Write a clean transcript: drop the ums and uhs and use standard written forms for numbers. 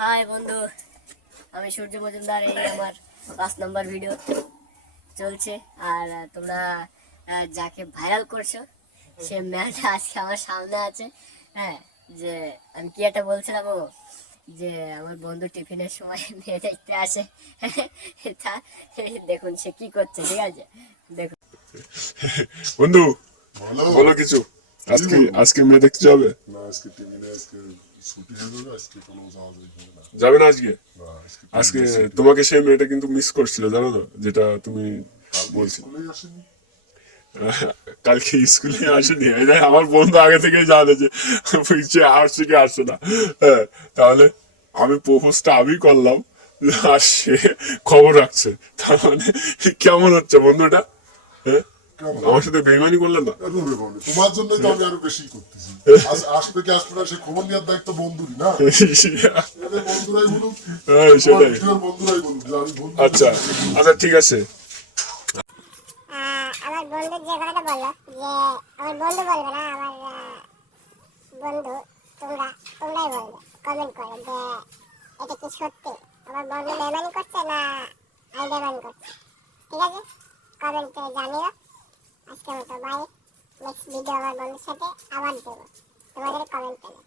High বন্ধু, আমি সূর্য মজুমদার। এই আমার 5 নম্বর ভিডিও চলছে। আর তোমরা যাকে ভাইরাল করছো সে মেয়েটা আজকে আমার সামনে আছে। হ্যাঁ, যে আমি কি একটা বলছিলাম, ও যে আমার বন্ধু টিফিনের সময় মেয়ে দেখতে আসে। তা দেখুন সে কি করছে, ঠিক আছে? দেখুন বন্ধু, বলো বলো কিছু। আজকে আজকে মেয়ে দেখতে যাবে? না, আজকে টিভিতে আজকে ছুটি হয়ে যাবে, আজকে কোনো যাওয়া যাবে না। যাবে না আজকে? না, আজকে টিভিতে ছুটি। তোমাকে সেই মেয়েটা কিন্তু মিস করছিল, জানো তো, যেটা তুমি কালকে বলছি। স্কুলেই আসেনি। কালকে স্কুলে আসেনি, এটা আমার বন্ধু আগে থেকেই জানে যে সে আসছে কি আসছে না। হ্যাঁ, তাহলে আমি প্রপোজটা আমি করলাম আর সে খবর রাখছে। তার মানে কেমন হচ্ছে বন্ধুটা? হ্যাঁ, কেমন? আমার সাথে বেইমানি করলে না? এরকম ব্যাপার নেই। তোমার জন্যই তো আমি আরো বেশি করতেছি। আসবে কি আসবে না, সে খবর নেওয়ার দায়িত্ব বন্ধুরই না। এদের বন্ধুরাই বলুক, হ্যাঁ, তোমার সেটাই। ভিডিওর বন্ধুরাই বলুক যে আমি বন্ধু। আচ্ছা আচ্ছা, ঠিক আছে। আমার বন্ধু যে কথাটা বললো, যে আমার বন্ধু বলবে না, আমার বন্ধু, তোমরাই বলবে, কমেন্ট করে যে এটা কি সত্যি আমার বন্ধু বেমানি করছে না আমি বেমানি করছি। ঠিক আছে, কমেন্টে জানিও। আজকের মতো বাই। নেক্সট ভিডিও আমার বন্ধুর সাথে আবার দেবো, তোমাদের কমেন্ট পেলে।